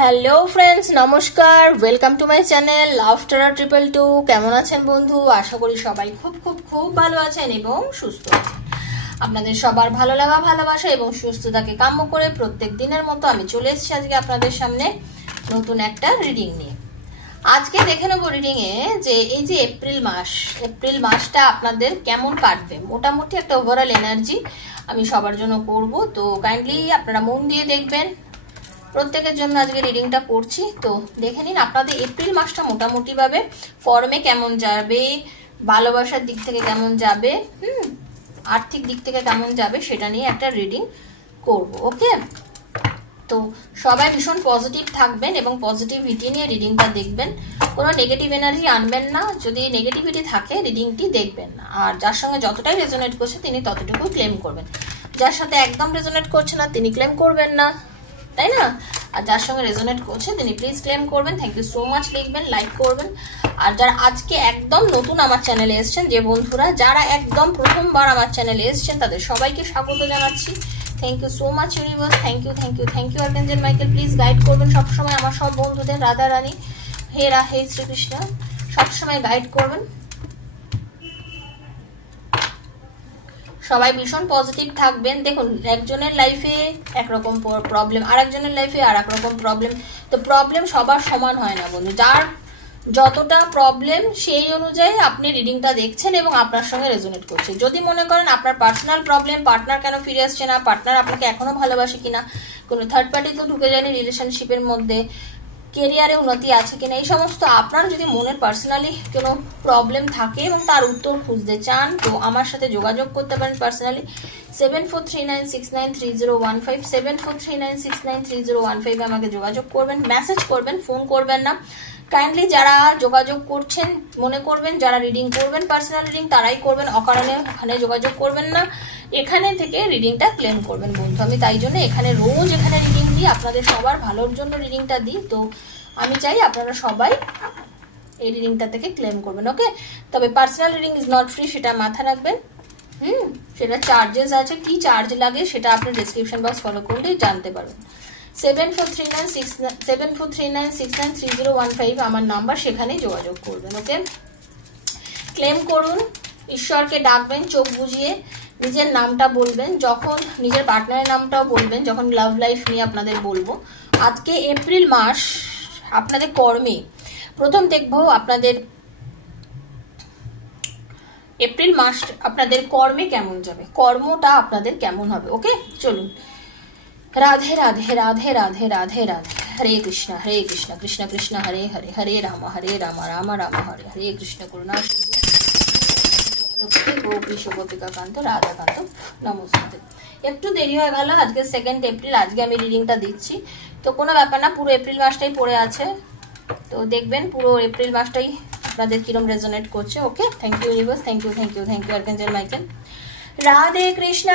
Hello friends, নমস্কার। Welcome to my channel after 222। কেমন আছেন বন্ধু? আশা করি সবাই খুব খুব খুব ভালো আছেন এবং সুস্থ আছেন। আপনাদের সবার ভালো লাগা, ভালোবাসা এবং সুস্থতাকে কাম্য করে প্রত্যেক দিনের মতো আমি চলে এসেছি আজকে আপনাদের সামনে নতুন একটা রিডিং নিয়ে। আজকে দেখে নেবো রিডিং এ যে এই যে এপ্রিল মাসটা আপনাদের কেমন কাটবে। মোটামুটি একটা ওভারঅল এনার্জি আমি সবার জন্য করব, তো কাইন্ডলি আপনারা মন দিয়ে দেখবেন। প্রত্যেকের জন্য আজকে রিডিংটা করছি, তো দেখে নিন আপনাদের এপ্রিল মাসটা মোটামুটি ভাবে ফর্মে কেমন যাবে, ভালোবাসার দিক থেকে কেমন যাবে, আর্থিক দিক থেকে কেমন যাবে সেটা নিয়ে একটা রিডিং করব। ওকে, তো সবাই ভীষণ পজিটিভ থাকবেন এবং পজিটিভিটি নিয়ে রিডিংটা দেখবেন। কোনো নেগেটিভ এনার্জি আনবেন না, যদি নেগেটিভিটি থাকে রিডিংটি দেখবেন না। আর যার সঙ্গে যতটাই রেজোনেট করছে তিনি ততটুকু ক্লেম করবেন, যার সাথে একদম রেজোনেট করছে না তিনি ক্লেম করবেন না, তাই না? আর যার সঙ্গে রেজোনেট করছে তিনি প্লিজ ক্লেম করবেন। থ্যাংক ইউ সো মাচ, লিখবেন, লাইক করবেন। আর যারা আজকে একদম নতুন আমার চ্যানেলে এসেছেন, যে বন্ধুরা যারা একদম প্রথমবার আমার চ্যানেলে এসেছেন তাদের সবাইকে স্বাগত জানাচ্ছি। Thank you so much universe, thank you archangel Michael. Please guide করবেন সবসময় আমার সব বন্ধুদের, রাধা রানী, হে শ্রীকৃষ্ণ, সবসময় গাইড করবেন। সবাই ভীষণ পজিটিভ থাকবেন। দেখুন, একজনের লাইফে একরকম প্রবলেম, আর একজনের লাইফে আর এক রকম প্রবলেম। তো প্রবলেম সবার সমান হয় না বন্ধু, যার যতটা প্রবলেম সেই অনুযায়ী আপনি রিডিংটা দেখছেন এবং আপনার সঙ্গে রেজোনেট করছে। যদি মনে করেন আপনার পার্সোনাল প্রবলেম, পার্টনার কেন ফিরে আসছে না, পার্টনার আপনাকে এখনো ভালোবাসে কিনা, কোনো থার্ড পার্টি তো ঢুকে যায়নি রিলেশনশিপের মধ্যে, কেরিয়ারে উন্নতি আছে কিনা, এই সমস্ত আপনার যদি মনের পার্সোনালি কোনো প্রবলেম থাকে এবং তার উত্তর খুঁজতে চান তো আমার সাথে যোগাযোগ করতে পারেন পার্সোনালি। 7439693015 7439693015 আমাকে যোগাযোগ করবেন, মেসেজ করবেন, ফোন করবেন না। কাইন্ডলি যারা যোগাযোগ করছেন মনে করবেন যারা রিডিং করবেন পার্সোনাল রিডিং তারাই করবেন, অকারণে ওখানে যোগাযোগ করবেন না। এখানে থেকে রিডিংটা ক্লেম করবেন বন্ধু। আমি তাই জন্য এখানে রোজ এখানে রিডিং দিই, আপনাদের সবার ভালোর জন্য রিডিংটা দিই। তো আমি চাই আপনারা সবাই এই রিডিংটা থেকে ক্লেম করবেন। ওকে, তবে personal reading is not free, সেটা মাথায় রাখবেন। সেটা চার্জেস আছে, কি চার্জ লাগে সেটা আপনি ডেসক্রিপশন বক্স ফলো করলে জানতে পারবেন। 7439693015 আমার নাম্বার, সেখানে যোগাযোগ করবেন। ওকে, ক্লেম করুন, ঈশ্বরকে ডাকবেন চোখ বুঝিয়ে, নিজের নামটা বলবেন, যখন নিজের পার্টনারের নামটাও বলবেন, যখন লাভ লাইফ নিয়ে আপনাদের বলবো। আজকে এপ্রিল মাস আপনাদের কর্মে প্রথম দেখবো, আপনাদের এপ্রিল মাস আপনাদের কর্মে কেমন যাবে, কর্মটা আপনাদের কেমন হবে। ওকে, চলুন। রাধে রাধে রাধে রাধে রাধে রাধে, হরে কৃষ্ণ কৃষ্ণ কৃষ্ণ হরে হরে, হরে রাম রাম রাম হরে হরে, কৃষ্ণ করুণা কান্ত রাধাকান্ত নমস্তে। একটু দেরি হয়ে গেল, আজকে 2 এপ্রিল, আজকে আমি রিডিংটা দিচ্ছি। তো কোনো ব্যাপার না, পুরো এপ্রিল মাসটাই পড়ে আছে, তো দেখবেন পুরো এপ্রিল মাসটাই আপনাদের কিরম রেজোনেট করছে। Okay, thank you universe, thank you archangel Michael. Radhe Krishna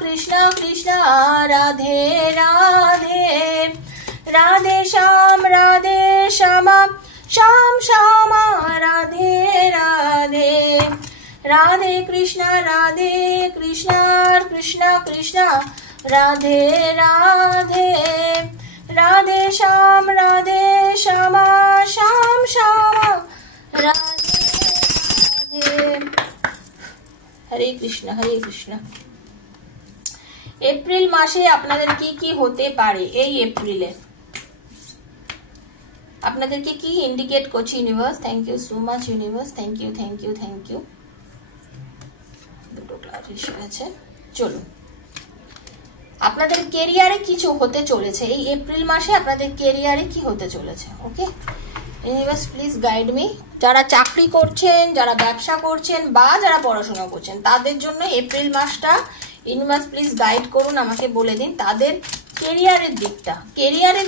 Krishna Krishna Radhe Radhe, Radhe Shyam Shyam Shyam Radhe Radhe, Radhe Krishna Krishna Krishna Radhe Radhe, Radhe Shyam Shyam Shyam Radhe Radhe, Hare Krishna. April মাসে আপনাদের কি কি হতে পারে, এই এপ্রিলে আপনাদেরকে কি ইন্ডিকেট করছে universe. Thank you so much universe, thank you. দুটো ক্লাস এসে গেছে। চলুন, আপনাদের কেরিয়ারে কিছু হতে চলেছে এই এপ্রিল মাসে, আপনাদের কেরিয়ারে কি হতে চলেছে। Okay universe, please guide me. যারা চাকরি করছেন, যারা ব্যবসা করছেন বা যারা পড়াশোনা করছেন তাদের জন্য এপ্রিল মাসটা ইউনিভার্স প্লিজ গাইড করুন, আমাকে বলে দিন তাদের কেরিয়ারের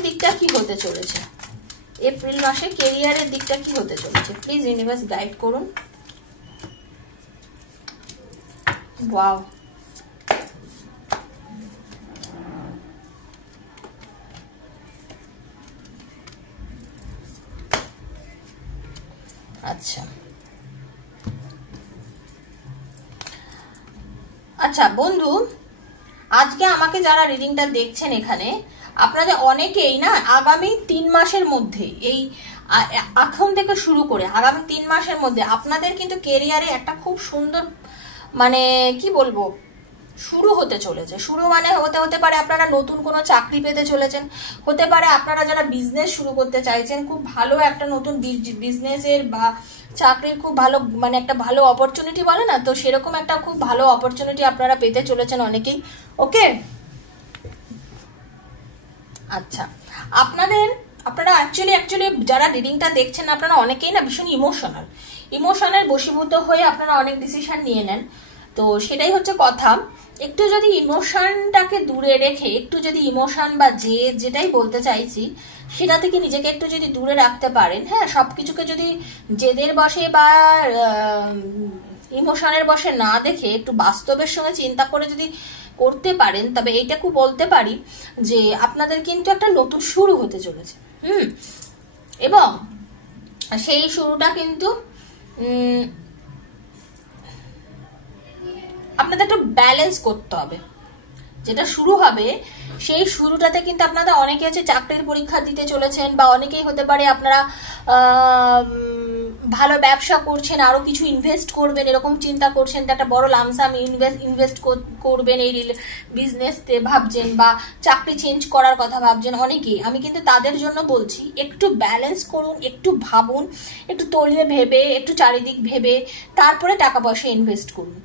দিকটা কি হতে চলেছে। এপ্রিল মাসে কেরিয়ারের দিকটা কি হতে চলেছে, প্লিজ ইউনিভার্স গাইড করুন। ওয়াও, আচ্ছা আচ্ছা বন্ধু, আজকে আমাকে যারা রিডিংটা দেখছেন এখানে, আপনাদের অনেকেই না আগামী 3 মাসের মধ্যে, এই এখন থেকে শুরু করে আগামী 3 মাসের মধ্যে আপনাদের কিন্তু কেরিয়ারে একটা খুব সুন্দর মানে কি বলবো শুরু হতে চলেছে। শুরু মানে হতে পারে আপনারা নতুন কোনো চাকরি পেতে চলেছেন, হতে পারে আপনারা যারা বিজনেস শুরু করতে চাইছেন, খুব ভালো একটা নতুন বিজনেসের বা চাকরির খুব ভালো মানে একটা ভালো অপরচুনিটি বলে না, তো সেরকম একটা খুব ভালো অপরচুনিটি আপনারা পেতে চলেছেন অনেকেই। ওকে, আচ্ছা, আপনারা অ্যাকচুয়ালি যারা রিডিংটা দেখছেন আপনারা অনেকেই না ভীষণ ইমোশনের বশীভূত হয়ে আপনারা অনেক ডিসিশন নিয়ে নেন। তো সেটাই হচ্ছে কথা, একটু যদি ইমোশনটাকে দূরে রেখে, একটু যদি ইমোশন বা যেটাই বলতে চাইছি সেটা থেকে নিজেকে একটু যদি দূরে রাখতে পারেন, হ্যাঁ, সবকিছুকে যদি জেদের বসে বা ইমোশনের বসে না দেখে একটু বাস্তবের সঙ্গে চিন্তা করে যদি করতে পারেন, তবে এইটাকে বলতে পারি যে আপনাদের কিন্তু একটা নতুন শুরু হতে চলেছে। এবং সেই শুরুটা কিন্তু আপনাদের একটু ব্যালেন্স করতে হবে। যেটা শুরু হবে সেই শুরুটাতে কিন্তু আপনারা অনেকে আছে চাকরির পরীক্ষা দিতে চলেছেন, বা অনেকেই হতে পারে আপনারা ভালো ব্যবসা করছেন, আরো কিছু ইনভেস্ট করবেন এরকম চিন্তা করছেন, একটা বড় লামসাম ইনভেস্ট করবেন এই বিজনেসতে ভাবছেন, বা চাকরি চেঞ্জ করার কথা ভাবছেন অনেকেই। আমি কিন্তু তাদের জন্য বলছি একটু ব্যালেন্স করুন, একটু ভাবুন, একটু তলিয়ে ভেবে, একটু চারিদিক ভেবে তারপরে টাকা পয়সা ইনভেস্ট করুন।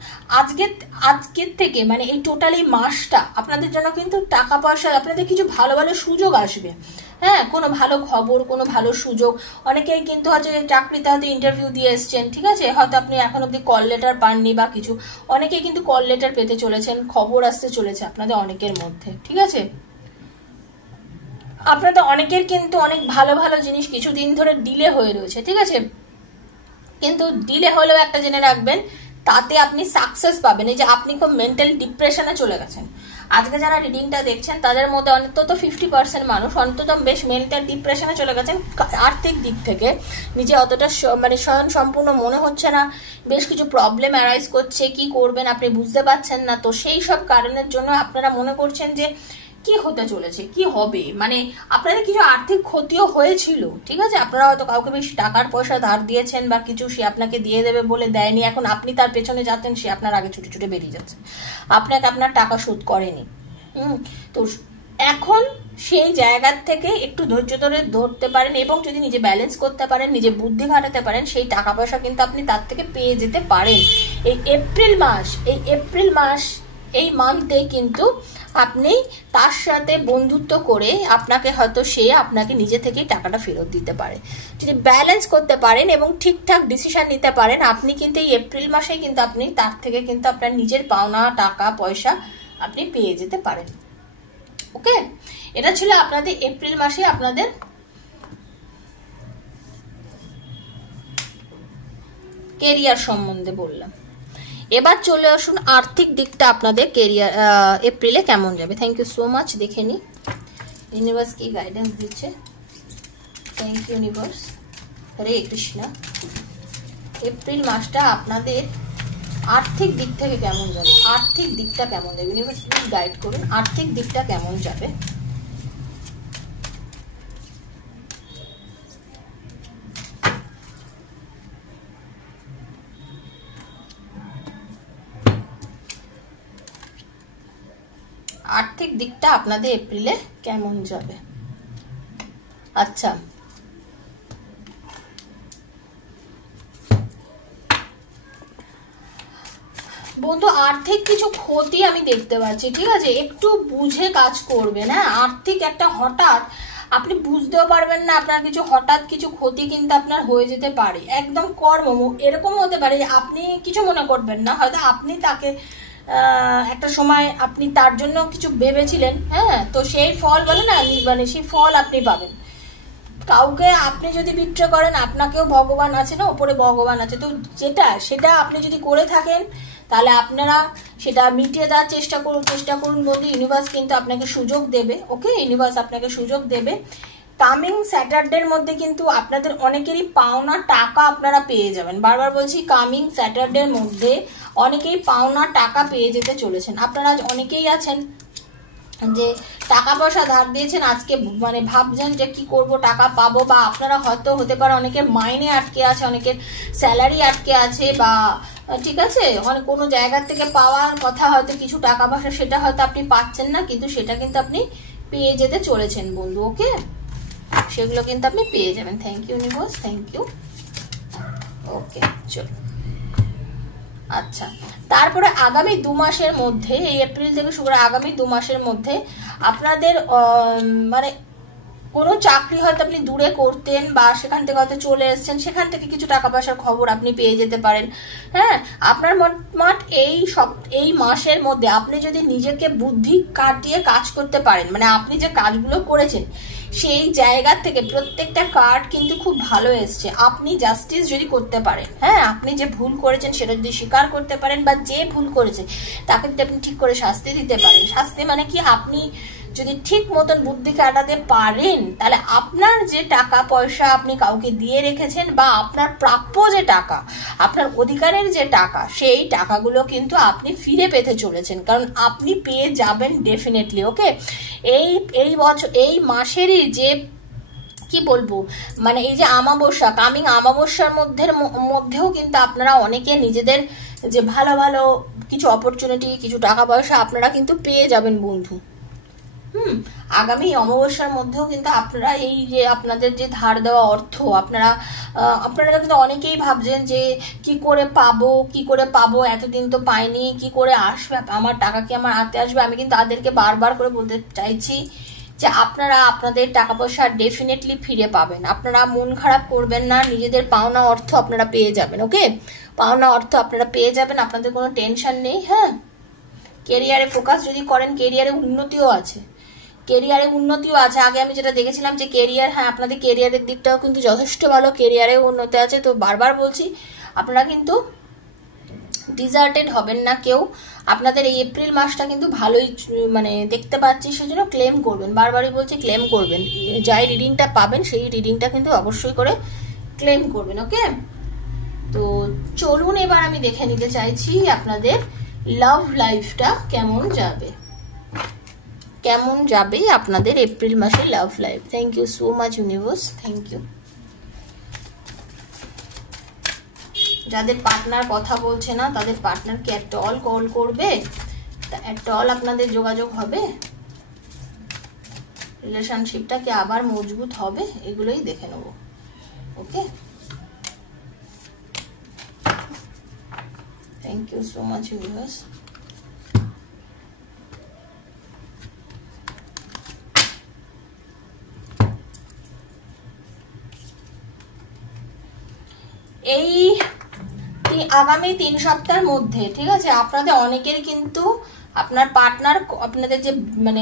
আজকের থেকে মানে এই টোটালি মাসটা আপনাদের জন্য কিন্তু টাকা পয়সা, আপনাদের কিছু ভালো ভালো সুযোগ আসবে, হ্যাঁ, কোনো ভালো খবর, কোনো ভালো সুযোগ। অনেকেই কিন্তু হয়তো চাকরিতে হয়তো ইন্টারভিউ দিয়ে এসছেন, ঠিক আছে, হয়তো আপনি এখন অব্দি কল লেটার পাননি বা কিছু, অনেকেই কিন্তু কল লেটার পেতে চলেছেন, খবর আসতে চলেছে আপনাদের অনেকের মধ্যে, ঠিক আছে। আপনাদের অনেকের কিন্তু অনেক ভালো ভালো জিনিস কিছুদিন ধরে ডিলে হয়ে রয়েছে, ঠিক আছে, কিন্তু ডিলে হলেও একটা জেনে রাখবেন তাতে আপনি সাকসেস পাবেন। এই যে আপনি খুব মেন্টাল ডিপ্রেশনে চলে গেছেন, আজকে যারা রিডিংটা দেখছেন তাদের মধ্যে অন্তত 50% মানুষ অন্তত বেশ মেন্টাল ডিপ্রেশনে চলে গেছেন। আর্থিক দিক থেকে নিজে অতটা মানে স্বয়ং সম্পূর্ণ মনে হচ্ছে না, বেশ কিছু প্রবলেম অ্যারাইজ করছে, কি করবেন আপনি বুঝতে পারছেন না। তো সেই সব কারণের জন্য আপনারা মনে করছেন যে কি হতে চলেছে, কি হবে, মানে আপনাদের কিছু আর্থিক ক্ষতিও হয়েছিল, ঠিক আছে, আপনারা হয়তো কাউকে বেশি টাকার পয়সা ধার দিয়েছেন বা কিছু, সে আপনাকে দিয়ে দেবে বলে দেয়নি, এখন আপনি তার পেছনে যাচ্ছেন, সে আপনার আগে ছুটে ছুটে বেরিয়ে যাচ্ছে, আপনাকে আপনার টাকা শোধ করেনি। তো এখন সেই জায়গার থেকে একটু ধৈর্য ধরে ধরতে পারেন, এবং যদি নিজে ব্যালেন্স করতে পারেন, নিজে বুদ্ধি খাটাতে পারেন, সেই টাকা পয়সা কিন্তু আপনি তার থেকে পেয়ে যেতে পারেন। এই এপ্রিল মাস এই মান্থে কিন্তু আপনি তার সাথে বন্ধুত্ব করে আপনাকে হয়তো সে আপনাকে নিজে থেকেই টাকাটা ফেরত দিতে পারে। যদি ব্যালেন্স করতে পারেন এবং ঠিকঠাক ডিসিশন নিতে পারেন, আপনি কিন্তু এই এপ্রিল মাসেই কিন্তু আপনি তার থেকে কিন্তু আপনার নিজের পাওনা টাকা পয়সা আপনি পেয়ে যেতে পারেন। ওকে, এটা ছিল আপনাদের এপ্রিল মাসে আপনাদের কেরিয়ার সম্বন্ধে বললাম। এবার চলে আসুন আর্থিক দিকটা আপনাদের কেরিয়ার এপ্রিলে কেমন যাবে। Thank you so much. দেখে নি ইউনিভার্স কি গাইডেন্স দিচ্ছে। Thank you universe, Hare Krishna. April মাসটা আপনাদের আর্থিক দিক থেকে কেমন যাবে, আর্থিক দিকটা কেমন যাবে, ইউনিভার্স প্লিজ গাইড করুন, আর্থিক দিকটা কেমন যাবে। আর্থিক দিকটা আপনাদের এপ্রিলে কেমন যাবে। আচ্ছা, বন্ধু আর্থিক কিছু ক্ষতি আমি দেখতে পাচ্ছি, ঠিক আছে, একটু বুঝে কাজ করবেন। হ্যাঁ, আর্থিক একটা হঠাৎ আপনি বুঝতেও পারবেন না, আপনার কিছু হঠাৎ কিছু ক্ষতি কিন্তু আপনার হয়ে যেতে পারে, একদম এরকম হতে পারে যে আপনি কিছু মনে করবেন না, হয়তো আপনি তাকে একটা সময় আপনি তার জন্য কিছু ভেবেছিলেন, হ্যাঁ, তো সেই ফল বলে না, মানে সেই ফল আপনি পাবেন। কাউকে আপনি যদি বিট্রে করেন, আপনাকেও ভগবান আছে না, ওপরে ভগবান আছে, তো সেটা আপনি যদি করে থাকেন তাহলে আপনারা সেটা মিটিয়ে দেওয়ার চেষ্টা করুন বন্ধু। ইউনিভার্স কিন্তু আপনাকে সুযোগ দেবে। ওকে, ইউনিভার্স আপনাকে সুযোগ দেবে। কামিং স্যাটারডের মধ্যে কিন্তু আপনাদের অনেকেরই পাওনা টাকা আপনারা পেয়ে যাবেন। বারবার বলছি, কামিং স্যাটারডের মধ্যে অনেকেই পাওনা টাকা পেয়ে যেতে চলেছেন। আপনারা অনেকেই আছেন যে টাকা পয়সা ধার দিয়েছেন, আজকে মানে ভাবছেন যে কি করব, টাকা পাবো, বা আপনারা হয়তো হতে পারে অনেকের মাইনে আটকে আছে, অনেকের স্যালারি আটকে আছে, বা ঠিক আছে অনেক কোনো জায়গা থেকে পাওয়ার কথা হয়তো কিছু টাকা পয়সা, সেটা হয়তো আপনি পাচ্ছেন না, কিন্তু সেটা কিন্তু আপনি পেয়ে যেতে চলেছেন বন্ধু। ওকে, সেগুলো কিন্তু আপনি পেয়ে যাবেন। Thank you universe, thank you. Okay চলো, আচ্ছা তারপরে আগামী 2 মাসের মধ্যে, এই এপ্রিল থেকে শুরু করে আগামী 2 মাসের মধ্যে আপনাদের মানে কোনো চাকরি হয়তো আপনি দূরে করতেন, বা সেখান থেকে হয়তো চলে এসেছেন, সেখান থেকে কিছু টাকা পয়সার খবর আপনি পেয়ে যেতে পারেন। হ্যাঁ, আপনার মোটমাট এই মাসের মধ্যে আপনি যদি নিজেকে বুদ্ধি কাটিয়ে কাজ করতে পারেন, মানে আপনি যে কাজগুলো করেছেন সেই জায়গা থেকে প্রত্যেকটা কার্ড কিন্তু খুব ভালো এসছে। আপনি জাস্টিস যদি করতে পারেন, হ্যাঁ আপনি যে ভুল করেছেন সেটা যদি স্বীকার করতে পারেন, বা যে ভুল করেছে তাকে যদি আপনি ঠিক করে শাস্তি দিতে পারেন, শাস্তি মানে কি, আপনি যদি ঠিক মতন বুদ্ধি কাটাতে পারেন, তাহলে আপনার যে টাকা পয়সা আপনি কাউকে দিয়ে রেখেছেন, বা আপনার প্রাপ্য যে টাকা, আপনার অধিকারের যে টাকা, সেই টাকাগুলো কিন্তু আপনি ফিরে পেতে চলেছেন, কারণ আপনি পেয়ে যাবেন ডেফিনেটলি। ওকে, এই বছর এই মাসেরই যে কি বলবো, মানে এই যে আমাবস্যা, কামিং আমাবস্যার মধ্যেও কিন্তু আপনারা অনেকে নিজেদের যে ভালো ভালো কিছু অপরচুনিটি, কিছু টাকা পয়সা আপনারা কিন্তু পেয়ে যাবেন বন্ধু। আগামী অমাবস্যার মধ্যেও কিন্তু আপনারা এই যে আপনাদের যে ধার দেওয়া অর্থ, আপনারা কিন্তু অনেকেই ভাবছেন যে কি করে পাবো, এতদিন তো পাইনি, কি করে আসবে আমার টাকা, কি আমার হাতে আসবে। আমি কিন্তু তাদেরকে বারবার করে বলতে চাইছি যে আপনারা আপনাদের টাকা পয়সা ডেফিনেটলি ফিরে পাবেন। আপনারা মন খারাপ করবেন না, নিজেদের পাওনা অর্থ আপনারা পেয়ে যাবেন। ওকে, পাওনা অর্থ আপনারা পেয়ে যাবেন, আপনাদের কোনো টেনশন নেই। হ্যাঁ, কেরিয়ারে ফোকাস যদি করেন, কেরিয়ারে উন্নতিও আছে, আগে আমি যেটা দেখেছিলাম যে কেরিয়ার, হ্যাঁ আপনাদের কেরিয়ারের দিকটাও কিন্তু যথেষ্ট ভালো, কেরিয়ারে উন্নতি আছে। তো বারবার বলছি আপনারা কিন্তু ডিজার্টেড হবেন না কেউ, আপনাদের এই এপ্রিল মাসটা কিন্তু ভালোই মানে দেখতে পাচ্ছি, সেজন্য ক্লেম করবেন, বারবারই বলছি ক্লেম করবেন, যাই রিডিংটা পাবেন সেই রিডিংটা কিন্তু অবশ্যই করে ক্লেম করবেন। ওকে, তো চলুন এবার আমি দেখে নিতে চাইছি আপনাদের লাভ লাইফটা কেমন যাবে আপনাদের এপ্রিল মাসে love life. Thank you so much universe, thank you. যাদের পার্টনার কথা বলছে না, তাদের পার্টনারকে একটা অল কল করবে, একটা অল আপনাদের যোগাযোগ হবে, রিলেশনশিপটা কি আবার মজবুত হবে, এগুলোই দেখে নেব। Okay, thank you so much universe. এই আগামী 3 সপ্তাহের মধ্যে, ঠিক আছে, আপনাদের অনেকের কিন্তু আপনার পার্টনার আপনাদের যে মানে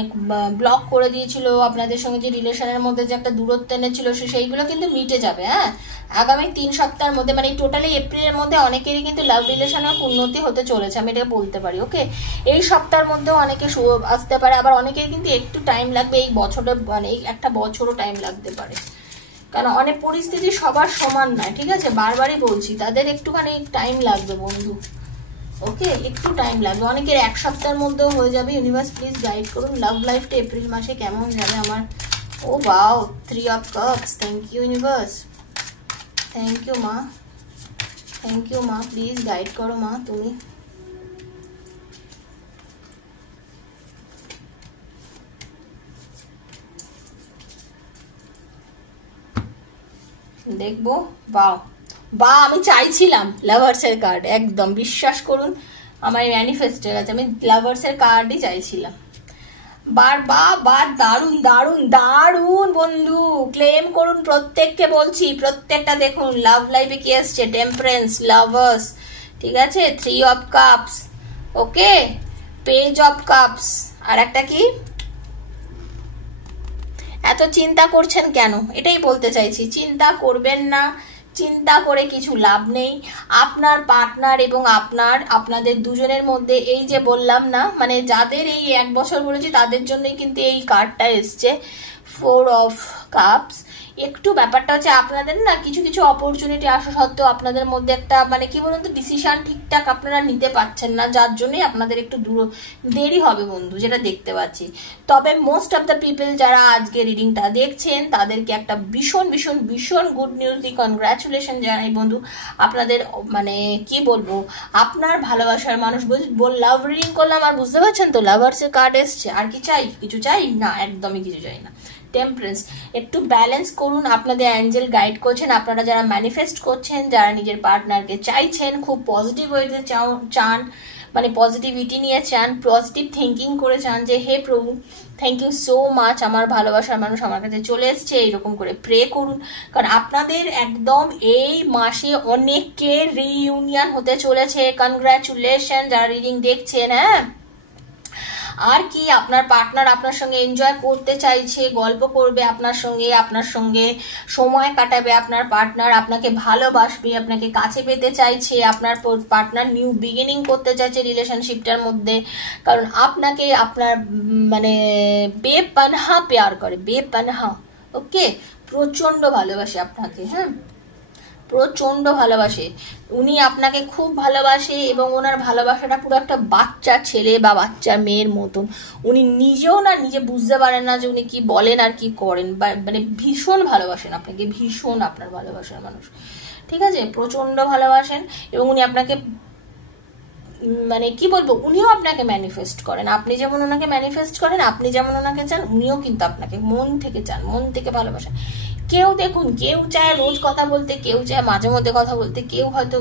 ব্লক করে দিয়েছিল, আপনাদের সঙ্গে যে রিলেশনের মধ্যে যে একটা দূরত্ব এনেছিল, সেইগুলো কিন্তু মিটে যাবে। হ্যাঁ, আগামী 3 সপ্তাহের মধ্যে, মানে টোটালি এপ্রিলের মধ্যে অনেকেরই কিন্তু লাভ রিলেশনের উন্নতি হতে চলেছে, আমি এটা বলতে পারি। ওকে, এই সপ্তাহের মধ্যেও অনেকে আসতে পারে, আবার অনেকের কিন্তু একটু টাইম লাগবে, এই বছরটা মানে এই একটা বছরও টাইম লাগতে পারে, কারণ অনেক পরিস্থিতি সবার সমান নয়, ঠিক আছে, বারবারই বলছি তাদের একটুখানি টাইম লাগবে বন্ধু। ওকে, একটু টাইম লাগবে, অনেকের 1 সপ্তাহের মধ্যেও হয়ে যাবে। ইউনিভার্স প্লিজ গাইড করুন লাভ লাইফটা এপ্রিল মাসে কেমন যাবে আমার। Oh wow, 3 of cups, thank you universe, thank you মা, থ্যাংক ইউ মা, প্লিজ গাইড করো মা তুমি। দেখবো, বা আমি চাইছিলাম লাভার্সের কার্ড, একদম বিশ্বাস করুন আমার ম্যানিফেস্ট হয়ে গেছে, আমি লাভার্সের কার্ডই চাইছিলাম। দারুন দারুন দারুন বন্ধু, ক্লেম করুন, প্রত্যেককে বলছি, প্রত্যেকটা দেখুন লাভ লাইফে কি এসছে, টেম্পারেন্স, লাভার্স, ঠিক আছে, 3 of cups, okay, page of cups, আর একটা কি, এত চিন্তা করছেন কেন, এটাই বলতে চাইছি। চিন্তা করবেন না, চিন্তা করে কিছু লাভ নেই। আপনার পার্টনার এবং আপনাদের দুজনের মধ্যে এই যে বললাম না, মানে যাদের এই 1 বছর বলেছি তাদের জন্যই কিন্তু এই কার্ডটা এসছে, 4 অফ কাপস। একটু ব্যাপারটা হচ্ছে আপনাদের না কিছু কিছু অপরচুনিটি আসা সত্ত্বেও আপনাদের মধ্যে একটা মানে কি বলুন তো ডিসিশন ঠিকঠাক আপনারা নিতে পারছেন না, যার জন্যই আপনাদের একটু দেরি হবে বন্ধু, যেটা দেখতে পাচ্ছি। তবে মোস্ট অফ দ্য পিপল যারা আজকে রিডিংটা দেখছেন তাদেরকে একটা ভীষণ ভীষণ ভীষণ গুড নিউজ দিই, কনগ্রাচুলেশন জানাই বন্ধু। আপনাদের মানে কি বলবো, আপনার ভালোবাসার মানুষ লাভ রিডিং করলাম আর বুঝতে পারছেন তো লাভার্সের কার্ড এসছে। আর কি চাই? কিছু চাই না, একদমই কিছু চাই না। টেম্পারেন্স, একটু ব্যালেন্স করুন। আপনাদের অ্যাঞ্জেল গাইড করছেন, আপনারা যারা ম্যানিফেস্ট করছেন, যারা নিজের পার্টনারকে চাইছেন, খুব পজিটিভ ওয়েতে চান, মানে পজিটিভিটি নিয়ে চান, পজিটিভ থিঙ্কিং করে চান যে হে প্রভু থ্যাংক ইউ সো মাচ, আমার ভালোবাসার মানুষ আমার কাছে চলে এসছে, এইরকম করে প্রে করুন। কারণ আপনাদের একদম এই মাসে অনেকের রিইউনিয়ন হতে চলেছে। কনগ্রাচুলেশন যারা রিডিং দেখছেন। হ্যাঁ, আর কি আপনার পার্টনার আপনার সঙ্গে এনজয় করতে চাইছে, গল্প করবে আপনার সঙ্গে সময় কাটাবে। আপনার পার্টনার আপনাকে ভালোবাসবে, আপনাকে কাছে পেতে চাইছে, আপনার পার্টনার নিউ বিগিনিং করতে চাইছে রিলেশনশিপটার মধ্যে। কারণ আপনাকে আপনার মানে বেপনাহা প্যার করে, বেপনাহা। ওকে, প্রচন্ড ভালোবাসে আপনাকে। হ্যাঁ, প্রচন্ড ভালোবাসে, উনি আপনাকে খুব ভালোবাসে এবং ওনার ভালোবাসাটা পুরো একটা বাচ্চা ছেলে বা বাচ্চা মেয়ের মতন। উনি নিজেও না নিজে বুঝতে পারেন না যে উনি কি বলেন আর কি করেন, মানে ভীষণ ভালোবাসেন আপনাকে, ভীষণ আপনার ভালোবাসার মানুষ। ঠিক আছে, প্রচন্ড ভালোবাসেন এবং উনি আপনাকে মানে কি বলবো, উনিও আপনাকে ম্যানিফেস্ট করেন। আপনি যেমন ওনাকে ম্যানিফেস্ট করেন, আপনি যেমন ওনাকে চান, উনিও কিন্তু আপনাকে মন থেকে চান, মন থেকে ভালোবাসেন। কেউ দেখুন, কেউ চায় রোজ কথা বলতে, কেউ চায় মাঝে মধ্যে কথা বলতে, কেউ হয়তো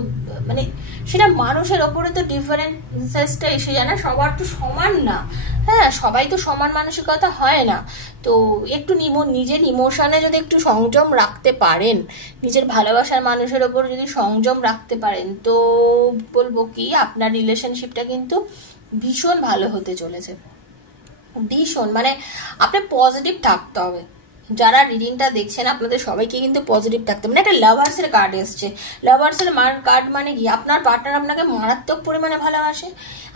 মানে সেটা মানুষের ওপরে তো ডিফারেন্সেসটা এসে যায় না, সবার তো সমান না। হ্যাঁ, সবাই তো সমান মানসিকতা হয় না। তো একটু নিজের ইমোশনে যদি একটু সংযম রাখতে পারেন, নিজের ভালোবাসার মানুষের ওপর যদি সংযম রাখতে পারেন, তো বলবো কি আপনার রিলেশনশিপটা কিন্তু ভীষণ ভালো হতে চলেছে। ভীষণ মানে আপনি পজিটিভ থাকতে হবে। যারা রিডিংটা দেখছেন আপনাদের সবাইকে কিন্তু পজিটিভ থাকতে হবে। মানে একটা লাভার্সের কার্ড এসছে। লাভার্সের কার্ড মানে কি, আপনার পার্টনার আপনাকে মারাত্মক পরিমাণে ভালোবাসে।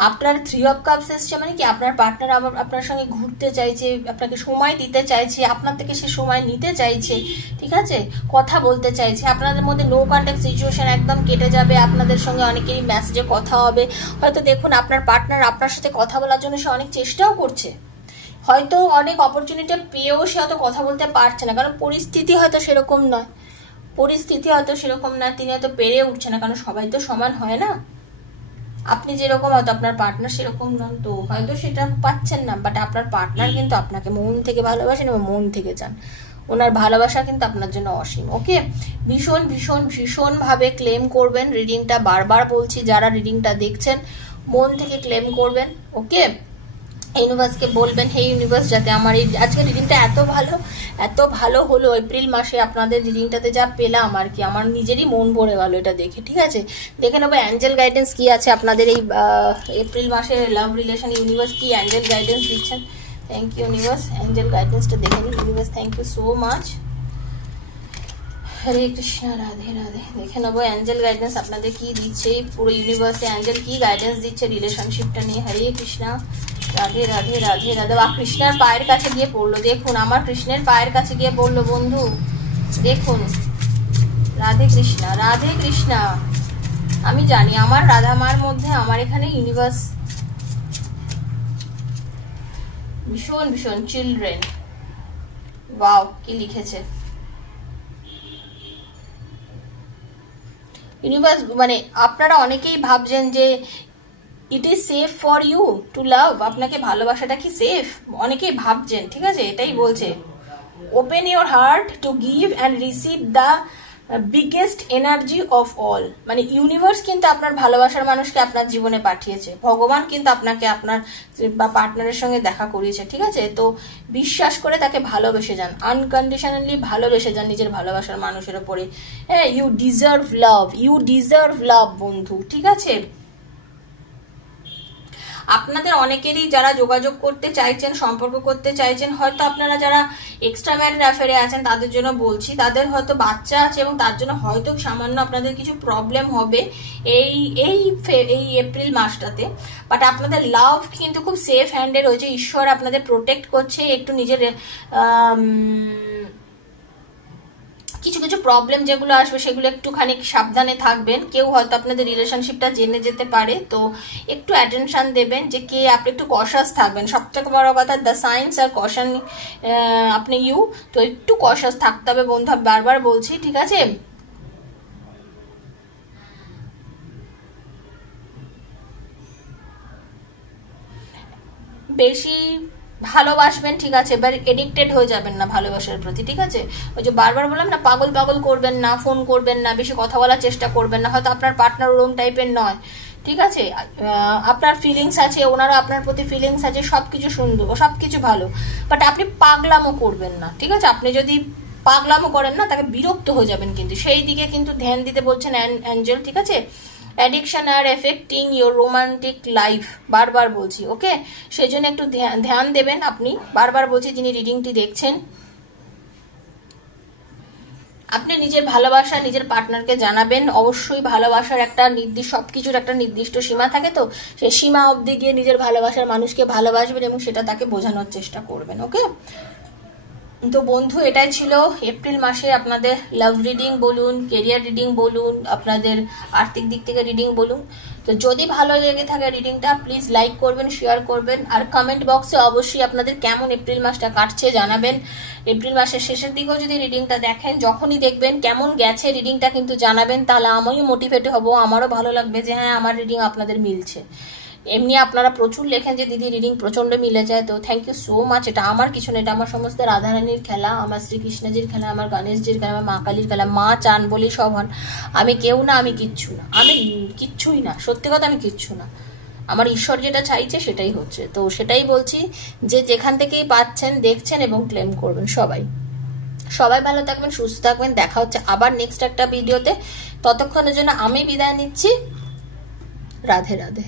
আপনার 3 অফ কাপস এসছে মানে কি, আপনার পার্টনার আপনার সঙ্গে ঘুরতে চাইছে, আপনাকে সময় দিতে চাইছে, আপনার থেকে সে সময় নিতে চাইছে। ঠিক আছে, কথা বলতে চাইছে। আপনাদের মধ্যে নো কন্ট্যাক্ট সিচুয়েশন একদম কেটে যাবে। আপনাদের সঙ্গে অনেকেরই মেসেজে কথা হবে। হয়তো দেখুন আপনার পার্টনার আপনার সাথে কথা বলার জন্য সে অনেক চেষ্টাও করছে, হয়তো অনেক অপরচুনিটি পেয়েও সে হয়তো কথা বলতে পারছে না, কারণ পরিস্থিতি হয়তো সেরকম নয়, তিনি হয়তো পেরে উঠছে না, কারণ সবাই তো সমান হয় না। আপনি যেরকম হয়তো আপনার পার্টনার সেরকম নন, তো হয়তো সেটা পাচ্ছেন না, বাট আপনার পার্টনার কিন্তু আপনাকে মন থেকে ভালোবাসেন এবং মন থেকে চান। ওনার ভালোবাসা কিন্তু আপনার জন্য অসীম। ওকে, ভীষণ ভীষণ ভীষণ ভাবে ক্লেম করবেন রিডিংটা। বারবার বলছি, যারা রিডিংটা দেখছেন মন থেকে ক্লেম করবেন। ওকে, ইউনিভার্সকে বলবেন, হে ইউনিভার্স, যাতে আমার এই আজকে রিডিংটা এত ভালো হলো, এপ্রিল মাসে আপনাদের রিডিংটাতে যা পেলাম আর কি, আমার নিজেরই মন ভরে গেল এটা দেখে। ঠিক আছে, দেখে নেবো অ্যাঞ্জেল গাইডেন্স কি আছে আপনাদের এই এপ্রিল মাসে লাভ রিলেশন। ইউনিভার্স কি অ্যাঞ্জেল গাইডেন্স দিচ্ছেন। থ্যাংক ইউ ইউনিভার্স, অ্যাঞ্জেল গাইডেন্সটা দেখে নিন। Universe thank you so much. Hare Krishna, Radhe Radhe. দেখে নেবো অ্যাঞ্জেল গাইডেন্স আপনাদের কি দিচ্ছে, পুরো ইউনিভার্সে অ্যাঞ্জেল কি গাইডেন্স দিচ্ছে রিলেশনশিপটা নিয়ে। হরে কৃষ্ণ, রাধে রাধে রাধে রাধে। বা কৃষ্ণের পায়ের কাছে গিয়ে পড়লো, দেখুন আমার কৃষ্ণের পায়ের কাছে গিয়ে পড়লো বন্ধু, দেখুন। রাধে কৃষ্ণ, রাধে কৃষ্ণ। আমি জানি আমার রাধা মার মধ্যে আমার এখানে ইউনিভার্স ভীষণ ভীষণ চিলড্রেন। ওয়াও, কি লিখেছে ইউনিভার্স। মানে আপনারা অনেকেই ভাবছেন যে it is safe for you to love, আপনাকে ভালোবাসাটা কি সেফ, অনেকেই ভাবছেন। ঠিক আছে, এটাই বলছে, open your heart to give and receive the biggest energy of all. মানে ইউনিভার্স কিন্তু আপনার ভালোবাসার মানুষকে আপনার জীবনে পাঠিয়েছে, ভগবান কিন্তু আপনাকে আপনার বা পার্টনারের সঙ্গে দেখা করিয়েছে। ঠিক আছে, তো বিশ্বাস করে তাকে ভালোবেসে যান, আনকন্ডিশনালি ভালোবেসে যান নিজের ভালোবাসার মানুষের ওপরে। হ্যাঁ, ইউ ডিজার্ভ লাভ বন্ধু। ঠিক আছে, আপনাদের অনেকেরই যারা যোগাযোগ করতে চাইছেন, সম্পর্ক করতে চাইছেন, হয়তো আপনারা যারা এক্সট্রা ম্যারিড অ্যাফেয়ারে আছেন তাদের জন্য বলছি, তাদের হয়তো বাচ্চা আছে এবং তার জন্য হয়তো সামান্য আপনাদের কিছু প্রবলেম হবে এই এপ্রিল মাসটাতে। বাট আপনাদের লাভ কিন্তু খুব সেফ হ্যান্ডে রয়েছে, ঈশ্বর আপনাদের প্রোটেক্ট করছে। একটু নিজের কিছু কিছু প্রবলেম যেগুলো আসবে সেগুলো একটুখানি সাবধানে থাকবেন। কেউ হয়তো আপনাদের রিলেশনশিপটা জেনে যেতে পারে, তো একটু অ্যাটেনশন দেবেন যে কে, আপনি একটু কশাস থাকবেন। সবথেকে বড় কথা দ্য সায়েন্স আর কশন আপনি তো একটু কশাস থাকতে হবে বন্ধু, আমি বারবার বলছি, ঠিক আছে? বেশি ভালোবাসবেন, ঠিক আছে, এবার এডিক্টেড হয়ে যাবেন না ভালোবাসার প্রতি, ঠিক আছে? ওই যে বারবার বললাম না, পাগল পাগল করবেন না, ফোন করবেন না, বেশি কথা বলার চেষ্টা করবেন না। হয়তো আপনার পার্টনার ওরম টাইপের নয়, ঠিক আছে? আপনার ফিলিংস আছে, ওনারও আপনার প্রতি ফিলিংস আছে, সবকিছু সুন্দর, সবকিছু ভালো, বাট আপনি পাগলামো করবেন না, ঠিক আছে? আপনি যদি পাগলামো করেন না, তাকে বিরক্ত হয়ে যাবেন, কিন্তু সেই দিকে কিন্তু ধ্যান দিতে বলছেন অ্যাঞ্জেল, ঠিক আছে? Addiction are affecting your romantic life, বারবার বলছি, ওকে? সেই জন্য একটু ধ্যান দেবেন আপনি, বারবার বলছি যিনি রিডিংটি দেখছেন। আপনি নিজের ভালোবাসা নিজের পার্টনারকে জানাবেন, অবশ্যই ভালোবাসার একটা নির্দিষ্ট, সবকিছুর একটা নির্দিষ্ট সীমা থাকে, তো সেই সীমা অবধি গিয়ে নিজের ভালোবাসার মানুষকে ভালোবাসবেন এবং সেটা তাকে বোঝানোর চেষ্টা করবেন, ওকে? তো বন্ধু, এটাই ছিল এপ্রিল মাসে আপনাদের লাভ রিডিং বলুন, কেরিয়ার রিডিং বলুন, আপনাদের আর্থিক দিক থেকে রিডিং বলুন। তো যদি ভালো লেগে থাকে রিডিংটা, প্লিজ লাইক করবেন, শেয়ার করবেন, আর কমেন্ট বক্সে অবশ্যই আপনাদের কেমন এপ্রিল মাসটা কাটছে জানাবেন। এপ্রিল মাসের শেষের দিকেও যদি রিডিংটা দেখেন, যখনই দেখবেন কেমন গেছে রিডিংটা কিন্তু জানাবেন, তাহলে আমিও মোটিভেট হব, আমারও ভালো লাগবে যে হ্যাঁ আমার রিডিং আপনাদের মিলছে। এমনি আপনারা প্রচুর লেখেন যে দিদি রিডিং প্রচন্ড মিলে যায়, তো থ্যাংক ইউ সো মাচ। এটা আমার কিছু না, এটা আমার সমস্ত রাধারানীর খেলা, আমার শ্রীকৃষ্ণজির খেলা, আমার গণেশজির খেলা, আমার মা কালীর খেলা। মা চান বলেই সব হন, আমি কেউ না, আমি কিচ্ছু না, আমি কিচ্ছুই না, সত্যি কথা আমি কিচ্ছু না। আমার ঈশ্বর যেটা চাইছে সেটাই হচ্ছে, তো সেটাই বলছি যে যেখান থেকেই পাচ্ছেন দেখছেন এবং ক্লেম করবেন। সবাই সবাই ভালো থাকবেন, সুস্থ থাকবেন, দেখা হচ্ছে আবার নেক্সট একটা ভিডিওতে। ততক্ষণের জন্য আমি বিদায় নিচ্ছি, রাধে রাধে।